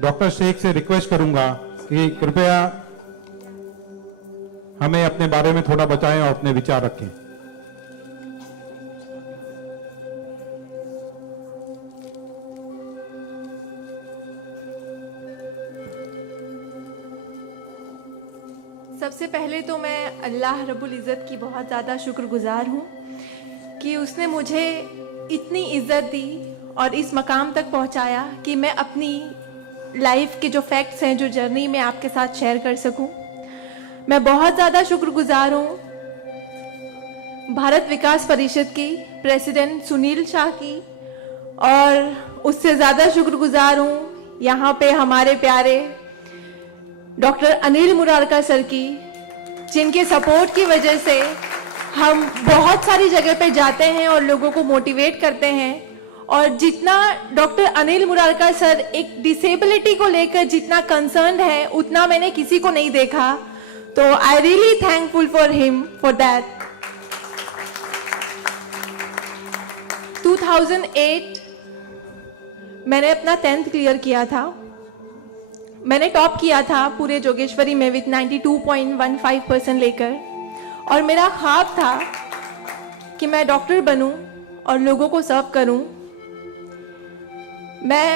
Doctor Sheikh से request करूंगा कि कृपया हमें अपने बारे में थोड़ा बताएं और अपने विचार रखें। सबसे पहले तो मैं अल्लाह रब्बुल इज़्ज़त की बहुत ज़्यादा शुक्रगुजार हूँ कि उसने मुझे इतनी इज़्ज़त दी और इस मकाम तक पहुँचाया कि मैं अपनी लाइफ के जो फैक्ट्स हैं, जो जर्नी में आपके साथ शेयर कर सकूँ। मैं बहुत ज़्यादा शुक्रगुजार हूँ भारत विकास परिषद की प्रेसिडेंट सुनील शाह की, और उससे ज़्यादा शुक्रगुजार हूँ यहाँ पे हमारे प्यारे डॉक्टर अनिल मुरारका सर की, जिनके सपोर्ट की वजह से हम बहुत सारी जगह पे जाते हैं और लोगों को मोटिवेट करते हैं। और जितना डॉक्टर अनिल मुरारका सर एक डिसेबिलिटी को लेकर जितना कंसर्न्ड है, उतना मैंने किसी को नहीं देखा। तो I really thankful for him for that. 2008 मैंने अपना 10th क्लियर किया था। मैंने टॉप किया था पूरे जोगेश्वरी में विथ 92.15% लेकर, और मेरा ख्वाब था कि मैं डॉक्टर बनूं और लोगों को सर्व करूं। मैं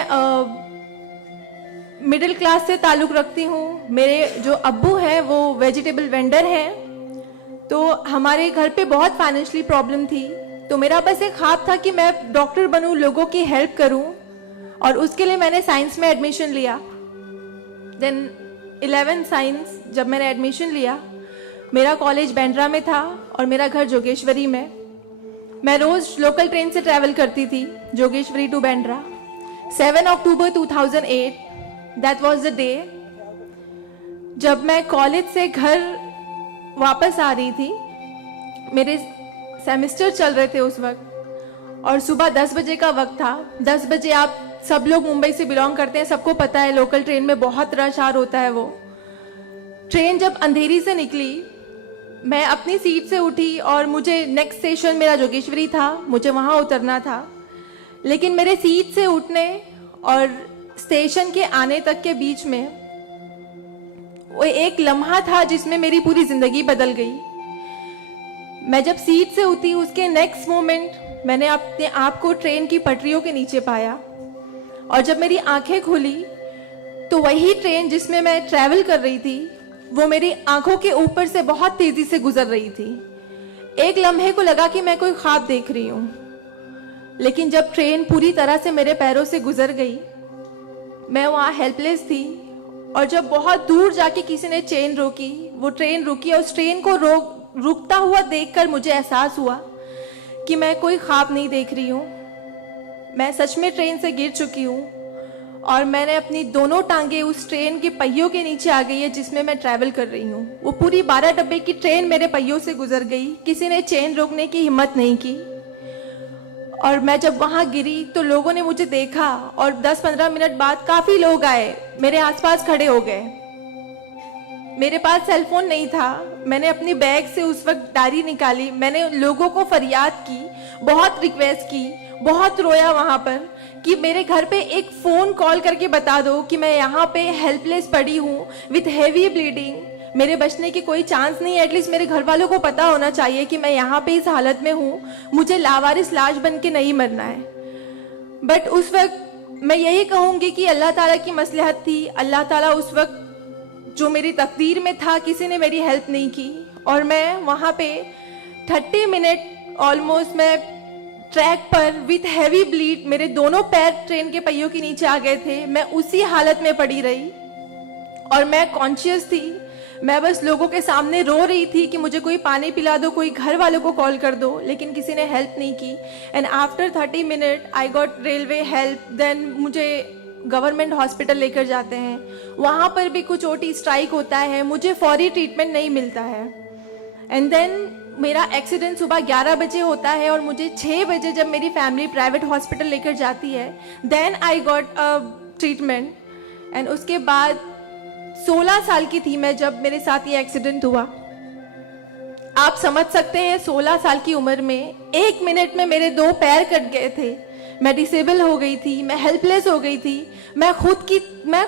मिडिल क्लास से ताल्लुक़ रखती हूँ। मेरे जो अब्बू हैं वो वेजिटेबल वेंडर हैं, तो हमारे घर पे बहुत फाइनेंशियली प्रॉब्लम थी। तो मेरा बस एक ख्वाब था कि मैं डॉक्टर बनूं, लोगों की हेल्प करूं, और उसके लिए मैंने साइंस में एडमिशन लिया। देन 11 साइंस जब मैंने एडमिशन लिया, मेरा कॉलेज बांद्रा में था और मेरा घर जोगेश्वरी में। मैं रोज़ लोकल ट्रेन से ट्रैवल करती थी Jogeshwari to Bandra. 7 October 2008 that was the day जब मैं कॉलेज से घर वापस आ रही थी। मेरे सेमेस्टर चल रहे थे उस वक्त, और सुबह 10 बजे का वक्त था। 10 बजे, आप सब लोग मुंबई से बिलोंग करते हैं, सबको पता है लोकल ट्रेन में बहुत रश आर होता है। वो ट्रेन जब अंधेरी से निकली, मैं अपनी सीट से उठी और मुझे नेक्स्ट स्टेशन मेरा जोगेश्वरी था, मुझे वहाँ उतरना था। लेकिन मेरे सीट से उठने और स्टेशन के आने तक के बीच में वो एक लम्हा था जिसमें मेरी पूरी ज़िंदगी बदल गई। मैं जब सीट से उठी, उसके नेक्स्ट मोमेंट मैंने अपने आप को ट्रेन की पटरियों के नीचे पाया, और जब मेरी आंखें खुली तो वही ट्रेन जिसमें मैं ट्रैवल कर रही थी वो मेरी आंखों के ऊपर से बहुत तेजी से गुजर रही थी। एक लम्हे को लगा कि मैं कोई ख्वाब देख रही हूँ, लेकिन जब ट्रेन पूरी तरह से मेरे पैरों से गुजर गई, मैं वहाँ हेल्पलेस थी। और जब बहुत दूर जाके किसी ने चेन रोकी, वो ट्रेन रुकी, और उस ट्रेन को रुकता हुआ देखकर मुझे एहसास हुआ कि मैं कोई ख्वाब नहीं देख रही हूँ, मैं सच में ट्रेन से गिर चुकी हूँ, और मैंने अपनी दोनों टांगे उस ट्रेन के पहियों के नीचे आ गई है जिसमें मैं ट्रैवल कर रही हूँ। वो पूरी 12 डब्बे की ट्रेन मेरे पहियों से गुजर गई, किसी ने चेन रोकने की हिम्मत नहीं की। और मैं जब वहाँ गिरी तो लोगों ने मुझे देखा, और 10-15 मिनट बाद काफ़ी लोग आए, मेरे आसपास खड़े हो गए। मेरे पास सेल फोन नहीं था। मैंने अपनी बैग से उस वक्त डायरी निकाली, मैंने लोगों को फरियाद की, बहुत रिक्वेस्ट की, बहुत रोया वहाँ पर कि मेरे घर पे एक फ़ोन कॉल करके बता दो कि मैं यहाँ पे हेल्पलेस पड़ी हूँ विथ हैवी ब्लीडिंग, मेरे बचने की कोई चांस नहीं है। एटलीस्ट मेरे घर वालों को पता होना चाहिए कि मैं यहाँ पे इस हालत में हूँ, मुझे लावारिस लाश बन के नहीं मरना है। बट उस वक्त मैं यही कहूँगी कि अल्लाह ताला की मसलहत थी। अल्लाह ताला उस वक्त जो मेरी तकदीर में था, किसी ने मेरी हेल्प नहीं की, और मैं वहाँ पे 30 मिनट ऑलमोस्ट मैं ट्रैक पर विथ हैवी ब्लीड, मेरे दोनों पैर ट्रेन के पहियों के नीचे आ गए थे। मैं उसी हालत में पड़ी रही और मैं कॉन्शियस थी। मैं बस लोगों के सामने रो रही थी कि मुझे कोई पानी पिला दो, कोई घर वालों को कॉल कर दो, लेकिन किसी ने हेल्प नहीं की। And after 30 minute I got railway help. Then मुझे गवर्नमेंट हॉस्पिटल लेकर जाते हैं, वहाँ पर भी कुछ ओटी स्ट्राइक होता है, मुझे फौरी ट्रीटमेंट नहीं मिलता है। एंड देन मेरा एक्सीडेंट सुबह 11 बजे होता है और मुझे 6 बजे जब मेरी फैमिली प्राइवेट हॉस्पिटल लेकर जाती है, then I got a treatment. And उसके बाद 16 साल की थी मैं जब मेरे साथ ये एक्सीडेंट हुआ। आप समझ सकते हैं 16 साल की उम्र में 1 मिनट में मेरे 2 पैर कट गए थे, मैं डिसेबल हो गई थी, मैं हेल्पलेस हो गई थी, मैं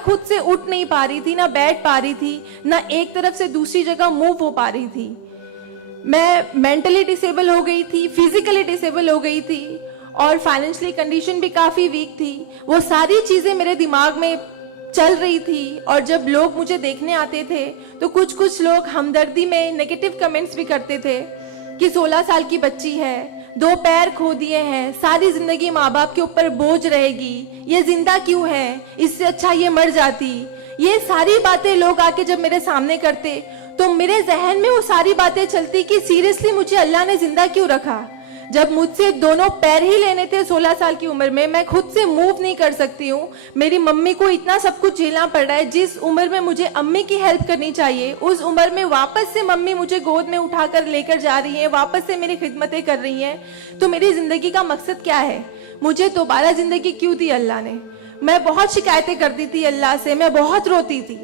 खुद से उठ नहीं पा रही थी, ना बैठ पा रही थी, ना एक तरफ से दूसरी जगह मूव हो पा रही थी। मैं मेंटली डिसेबल हो गई थी, फिजिकली डिसेबल हो गई थी और फाइनेंशियली कंडीशन भी काफ़ी वीक थी। वो सारी चीज़ें मेरे दिमाग में चल रही थी और जब लोग मुझे देखने आते थे तो कुछ लोग हमदर्दी में नेगेटिव कमेंट्स भी करते थे कि 16 साल की बच्ची है, 2 पैर खो दिए हैं, सारी जिंदगी माँ बाप के ऊपर बोझ रहेगी, ये जिंदा क्यों है, इससे अच्छा ये मर जाती। ये सारी बातें लोग आके जब मेरे सामने करते तो मेरे जहन में वो सारी बातें चलती कि सीरियसली मुझे अल्लाह ने जिंदा क्यों रखा, जब मुझसे दोनों पैर ही लेने थे 16 साल की उम्र में, मैं खुद से मूव नहीं कर सकती हूँ। मेरी मम्मी को इतना सब कुछ झेलना पड़ रहा है। जिस उम्र में मुझे अम्मी की हेल्प करनी चाहिए उस उम्र में वापस से मम्मी मुझे गोद में उठाकर लेकर जा रही है, वापस से मेरी खिदमतें कर रही हैं। तो मेरी जिंदगी का मकसद क्या है, मुझे दोबारा जिंदगी क्यों दी अल्लाह ने। मैं बहुत शिकायतें करती थी अल्लाह से, मैं बहुत रोती थी,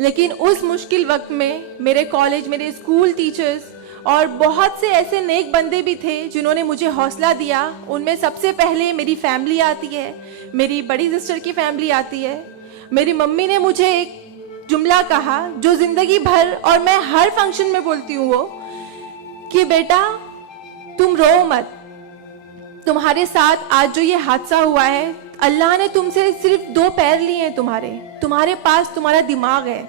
लेकिन उस मुश्किल वक्त में मेरे कॉलेज, मेरे स्कूल टीचर्स और बहुत से ऐसे नेक बंदे भी थे जिन्होंने मुझे हौसला दिया। उनमें सबसे पहले मेरी फैमिली आती है, मेरी बड़ी सिस्टर की फैमिली आती है। मेरी मम्मी ने मुझे एक जुमला कहा जो जिंदगी भर और मैं हर फंक्शन में बोलती हूँ, वो कि बेटा तुम रो मत, तुम्हारे साथ आज जो ये हादसा हुआ है, अल्लाह ने तुमसे सिर्फ 2 पैर लिए हैं, तुम्हारे पास तुम्हारा दिमाग है,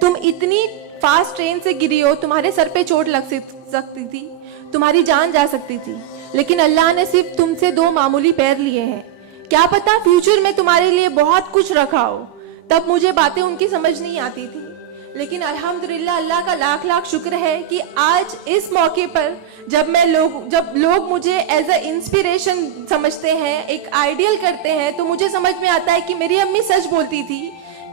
तुम इतनी फास्ट ट्रेन से गिरी हो, तुम्हारे सर पे चोट लग सकती थी, तुम्हारी जान जा सकती थी, लेकिन अल्लाह ने सिर्फ तुमसे 2 मामूली पैर लिए हैं। क्या पता फ्यूचर में तुम्हारे लिए बहुत कुछ रखा हो। तब मुझे बातें उनकी समझ नहीं आती थी, लेकिन अल्हम्दुलिल्लाह अल्लाह का लाख लाख शुक्र है कि आज इस मौके पर जब लोग मुझे एज अ इंस्पिरेशन समझते हैं, एक आइडियल करते हैं, तो मुझे समझ में आता है कि मेरी अम्मी सच बोलती थी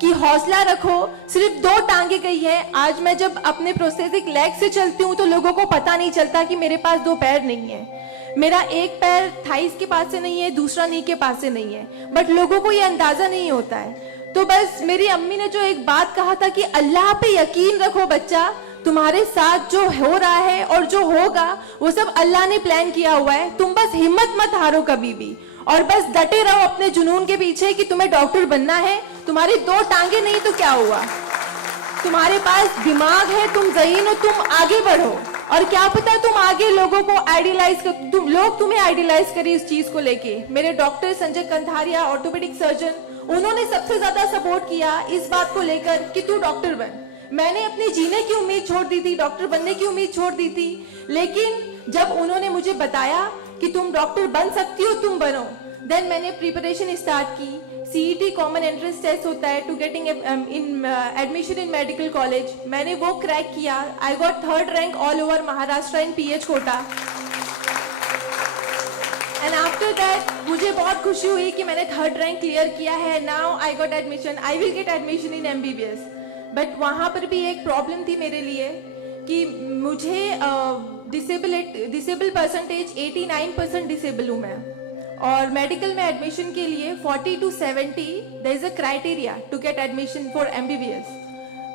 कि हौसला रखो, सिर्फ 2 टांगे गई है। आज मैं जब अपने प्रोस्थेटिक लेग से चलती हूँ तो लोगों को पता नहीं चलता कि मेरे पास 2 पैर नहीं है, मेरा एक पैर थाइस के पास से नहीं है, दूसरा नी के पास से नहीं है, बट लोगों को ये अंदाजा नहीं होता है। तो बस मेरी अम्मी ने जो एक बात कहा था कि अल्लाह पे यकीन रखो बच्चा, तुम्हारे साथ जो हो रहा है और जो होगा वो सब अल्लाह ने प्लान किया हुआ है, तुम बस हिम्मत मत हारो कभी भी, और बस डटे रहो अपने जुनून के पीछे कि तुम्हें डॉक्टर बनना है। तुम्हारी 2 टांगे नहीं तो क्या हुआ, तुम्हारे पास दिमाग है, तुम ज़हीन हो, तुम आगे बढ़ो। और क्या पता तुम आगे लोगों को आइडियलाइज कर, लोग तुम्हें आइडियलाइज करें इस चीज को लेके। मेरे doctor Sanjay Kantharia, orthopaedic surgeon, उन्होंने सबसे ज्यादा सपोर्ट किया इस बात को लेकर कि तू डॉक्टर बन। मैंने अपनी जीने की उम्मीद छोड़ दी थी, डॉक्टर बनने की उम्मीद छोड़ दी थी, लेकिन जब उन्होंने मुझे बताया कि तुम डॉक्टर बन सकती हो, तुम बनो, देन मैंने प्रिपरेशन स्टार्ट की। सीईटी कॉमन एंट्रेंस टेस्ट होता है to getting admission in medical college, मैंने वो क्रैक किया। I got 3rd rank all over Maharashtra in PH quota. And after that मुझे बहुत खुशी हुई कि मैंने 3rd रैंक क्लियर किया है। Now I got admission, I will get admission in MBBS। But वहाँ पर भी एक प्रॉब्लम थी मेरे लिए कि मुझे डिसेबल परसेंटेज 89% डिसेबल हूँ मैं, और मेडिकल में एडमिशन के लिए 40 to 70 there is a criteria to get admission for MBBS।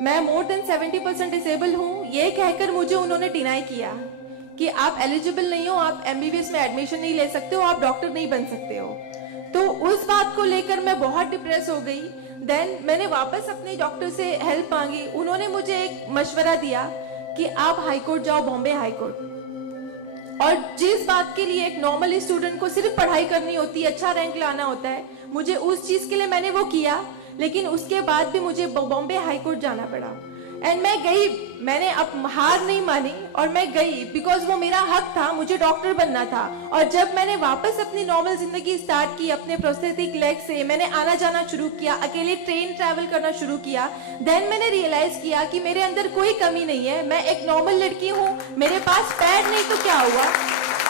मैं मोर देन 70% डिसेबल हूँ, ये कहकर मुझे उन्होंने डिनाई किया कि आप एलिजिबल नहीं हो, आप MBBS में एडमिशन नहीं ले सकते हो, आप डॉक्टर नहीं बन सकते हो। तो उस बात को लेकर मैं बहुत डिप्रेस हो गई। देन मैंने वापस अपने डॉक्टर से हेल्प मांगी, उन्होंने मुझे एक मशवरा दिया कि आप हाई कोर्ट जाओ, बॉम्बे हाई कोर्ट। और जिस बात के लिए एक नॉर्मल स्टूडेंट को सिर्फ पढ़ाई करनी होती है, अच्छा रैंक लाना होता है, मुझे उस चीज के लिए मैंने वो किया, लेकिन उसके बाद भी मुझे बॉम्बे हाई कोर्ट जाना पड़ा। एंड मैं गई, मैंने अब हार नहीं मानी और मैं गई, बिकॉज वो मेरा हक था, मुझे डॉक्टर बनना था। और जब मैंने वापस अपनी नॉर्मल जिंदगी स्टार्ट की अपने प्रोस्थेटिक लेग से, मैंने आना जाना शुरू किया, अकेले ट्रेन ट्रैवल करना शुरू किया, देन मैंने रियलाइज किया कि मेरे अंदर कोई कमी नहीं है, मैं एक नॉर्मल लड़की हूँ, मेरे पास पैर नहीं तो क्या हुआ,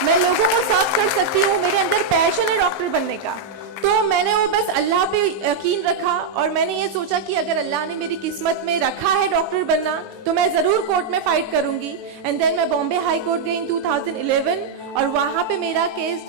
मैं लोगों को सर्व कर सकती हूँ, मेरे अंदर पैशन है डॉक्टर बनने का। तो मैंने वो बस अल्लाह पे यकीन रखा और मैंने ये सोचा कि अगर अल्लाह ने मेरी किस्मत में रखा है डॉक्टर बनना तो मैं जरूर कोर्ट में फाइट करूंगी। एंड देन मैं बॉम्बे हाई कोर्ट गई इन 2011 और वहां पे मेरा केस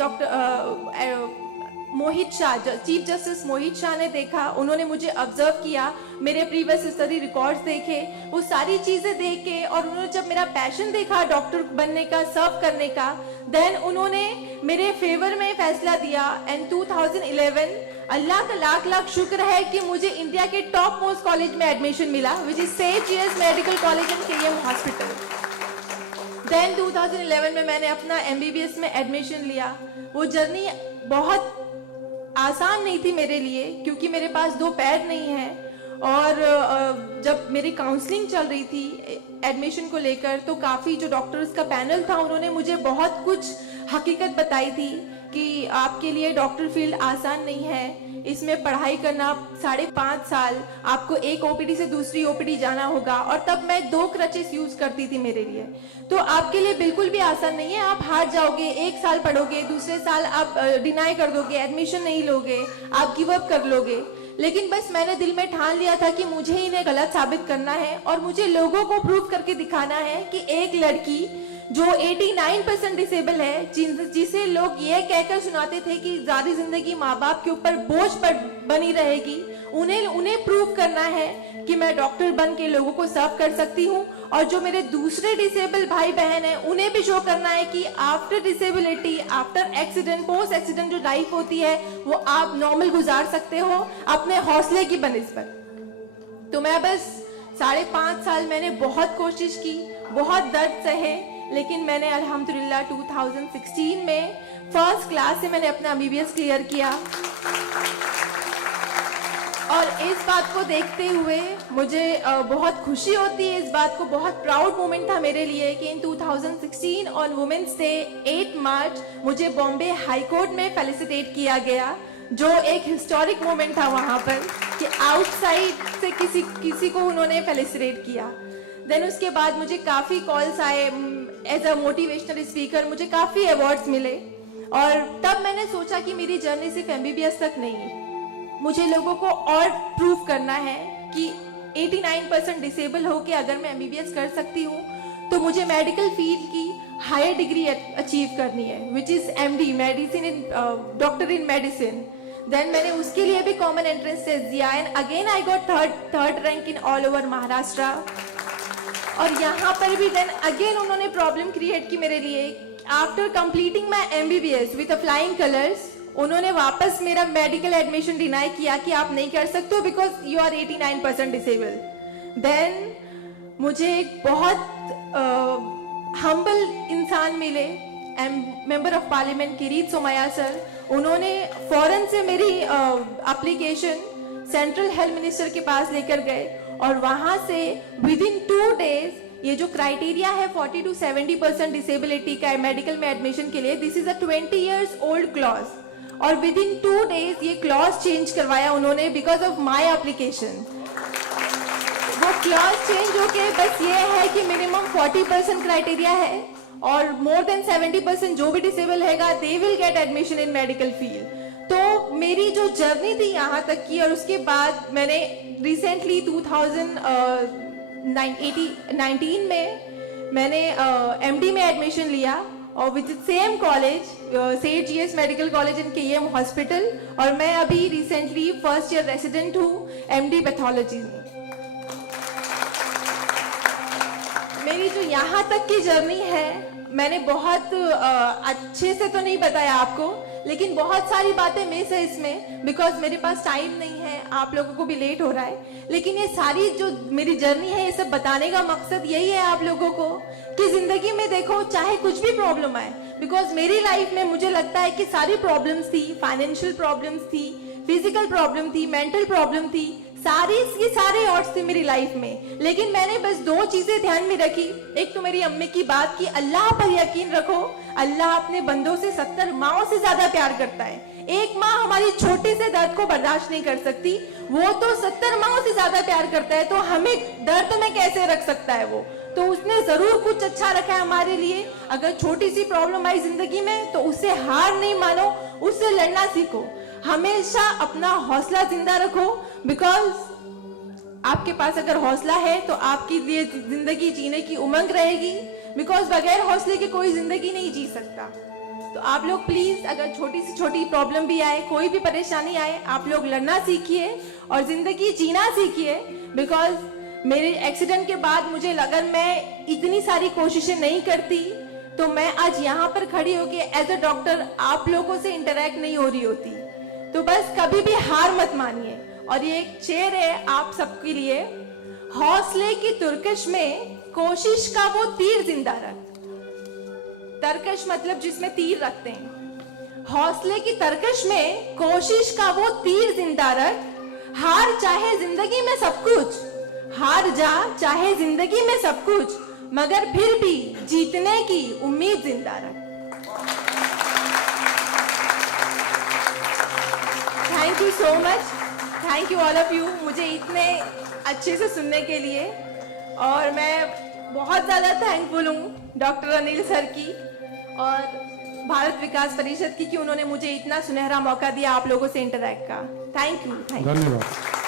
मोहित शाह, चीफ जस्टिस मोहित शाह ने देखा, उन्होंने मुझे ऑब्जर्व किया, मेरे प्रीवियस स्टडी रिकॉर्ड्स देखे, वो सारी चीजें देख के, और उन्होंने जब मेरा पैशन देखा डॉक्टर बनने का, सर्व करने का, देन उन्होंने मेरे फेवर में फैसला दिया। एंड 2011 अल्लाह का लाख लाख शुक्र है कि मुझे इंडिया के टॉप मोस्ट कॉलेज में एडमिशन मिला, which is Seth GS medical college and KM hospital. Then 2011 में मैंने अपना एमबीबीएस में एडमिशन लिया। वो जर्नी बहुत आसान नहीं थी मेरे लिए, क्योंकि मेरे पास 2 पैर नहीं हैं, और जब मेरी काउंसलिंग चल रही थी एडमिशन को लेकर, तो काफ़ी जो डॉक्टर्स का पैनल था उन्होंने मुझे बहुत कुछ हकीकत बताई थी कि आपके लिए डॉक्टर फील्ड आसान नहीं है, इसमें पढ़ाई करना 5.5 साल, आपको एक ओपीडी से दूसरी ओपीडी जाना होगा, और तब मैं 2 क्रचेस यूज करती थी मेरे लिए। तो आपके लिए बिल्कुल भी आसान नहीं है, आप हार जाओगे, 1 साल पढ़ोगे, दूसरे साल आप डिनाई कर दोगे, एडमिशन नहीं लोगे, आप गिव अप कर लोगे। लेकिन बस मैंने दिल में ठान लिया था कि मुझे इन्हें गलत साबित करना है, और मुझे लोगों को प्रूव करके दिखाना है कि एक लड़की जो 89% डिसेबल है, जिसे लोग ये कहकर सुनाते थे कि सारी जिंदगी माँ बाप के ऊपर बोझ पर बनी रहेगी, उन्हें प्रूव करना है कि मैं डॉक्टर बन के लोगों को सर्व कर सकती हूँ। और जो मेरे दूसरे डिसेबल भाई बहन हैं, उन्हें भी शो करना है कि after disability, after accident, post accident जो लाइफ होती है वो आप नॉर्मल गुजार सकते हो अपने हौसले की बनिस्बत। तो मैं बस 5.5 साल मैंने बहुत कोशिश की, बहुत दर्द सहे, लेकिन मैंने अल्हम्दुलिल्लाह 2016 में फर्स्ट क्लास से मैंने अपना एमबीबीएस क्लियर किया। और इस बात को देखते हुए मुझे बहुत खुशी होती है, इस बात को बहुत प्राउड मोमेंट था मेरे लिए कि इन 2016 ऑन वुमेन्स डे 8 मार्च मुझे बॉम्बे हाई कोर्ट में फेलिसिटेट किया गया, जो एक हिस्टोरिक मोमेंट था वहां पर कि आउटसाइड से किसी को उन्होंने फेलिसिटेट किया। देन उसके बाद मुझे काफ़ी कॉल्स आए एज अ मोटिवेशनल स्पीकर, मुझे काफ़ी अवार्ड्स मिले, और तब मैंने सोचा कि मेरी जर्नी सिर्फ एमबीबीएस तक नहीं, मुझे लोगों को और प्रूव करना है कि 89% डिसेबल हो के अगर मैं एमबीबीएस कर सकती हूँ तो मुझे मेडिकल फील्ड की हायर डिग्री अचीव करनी है, which is MD, medicine in doctor in medicine. Then मैंने उसके लिए भी कॉमन एंट्रेंस टेस्ट दिया, and again I got third rank in all over Maharashtra. और यहाँ पर भी देन अगेन उन्होंने प्रॉब्लम क्रिएट की मेरे लिए। After completing my MBBS with flying colours, उन्होंने वापस मेरा मेडिकल एडमिशन डिनाई किया कि आप नहीं कर सकते हो because you are 89% disable. Then मुझे एक बहुत हम्बल इंसान मिले, member of parliament Kirit Somaiya sir, उन्होंने फौरन से मेरी एप्लीकेशन सेंट्रल हेल्थ मिनिस्टर के पास लेकर गए, और वहां से विद इन 2 डेज ये जो क्राइटेरिया है 40 to 70% डिसेबिलिटी का मेडिकल में एडमिशन के लिए, this is a 20 years old clause, और विद इन 2 डेज ये क्लॉज चेंज करवाया उन्होंने बिकॉज ऑफ माई एप्लीकेशन। वो क्लॉज चेंज होके बस ये है कि मिनिमम 40% क्राइटेरिया है, और मोर देन 70% जो भी डिसेबल हैगा they will get admission in medical field. तो मेरी जो जर्नी थी यहाँ तक की, और उसके बाद मैंने रिसेंटली 2019 में मैंने एमडी में एडमिशन लिया, और with same college Seth GS medical college and KM hospital, और मैं अभी रिसेंटली फर्स्ट ईयर रेसिडेंट हूँ एमडी पैथोलॉजी में। मेरी जो यहाँ तक की जर्नी है, मैंने बहुत अच्छे से तो नहीं बताया आपको, लेकिन बहुत सारी बातें मिस है इसमें बिकॉज मेरे पास टाइम नहीं है, आप लोगों को भी लेट हो रहा है। लेकिन ये सारी जो मेरी जर्नी है, ये सब बताने का मकसद यही है आप लोगों को कि जिंदगी में देखो चाहे कुछ भी प्रॉब्लम आए, बिकॉज मेरी लाइफ में मुझे लगता है कि सारी प्रॉब्लम्स थी, फाइनेंशियल प्रॉब्लम्स थी, फिजिकल प्रॉब्लम थी, मेंटल प्रॉब्लम थी, सारे ऑड्स थे मेरी लाइफ में, लेकिन मैंने बस 2 चीजें ध्यान में रखी। एक तो मेरी अम्मी की बात कि अल्लाह पर यकीन रखो, अल्लाह अपने बंदों से 70 माओं से ज्यादा प्यार करता है। एक माँ हमारी छोटे से दर्द को बर्दाश्त नहीं कर सकती, वो तो 70 माओं से ज्यादा प्यार करता है, तो हमें दर्द में कैसे रख सकता है वो? तो उसने जरूर कुछ अच्छा रखा है हमारे लिए। अगर छोटी सी प्रॉब्लम आई जिंदगी में तो उससे हार नहीं मानो, उससे लड़ना सीखो, हमेशा अपना हौसला जिंदा रखो, बिकॉज आपके पास अगर हौसला है तो आपकी लिए जिंदगी जीने की उमंग रहेगी, बिकॉज बगैर हौसले के कोई जिंदगी नहीं जी सकता। तो आप लोग प्लीज, अगर छोटी से छोटी प्रॉब्लम भी आए, कोई भी परेशानी आए, आप लोग लड़ना सीखिए और जिंदगी जीना सीखिए। बिकॉज मेरे एक्सीडेंट के बाद मुझे लगा मैं इतनी सारी कोशिशें नहीं करती तो मैं आज यहाँ पर खड़ी होके एज अ डॉक्टर आप लोगों से इंटरेक्ट नहीं हो रही होती। तो बस कभी भी हार मत मानिए। और ये एक शेर है आप सबके लिए, हौसले की तुर्कश में कोशिश का वो तीर जिंदा रख। तरकश मतलब जिसमें तीर रखते हैं। हौसले की तरकश में कोशिश का वो तीर जिंदा रख। हार चाहे जिंदगी में सब कुछ, हार जा चाहे जिंदगी में सब कुछ, मगर फिर भी जीतने की उम्मीद जिंदा रख। Thank you so much, thank you all of you मुझे इतने अच्छे से सुनने के लिए। और मैं बहुत ज़्यादा थैंकफुल हूँ डॉक्टर अनिल सर की और भारत विकास परिषद की कि उन्होंने मुझे इतना सुनहरा मौका दिया आप लोगों से इंटरैक्ट का। Thank you. धन्यवाद।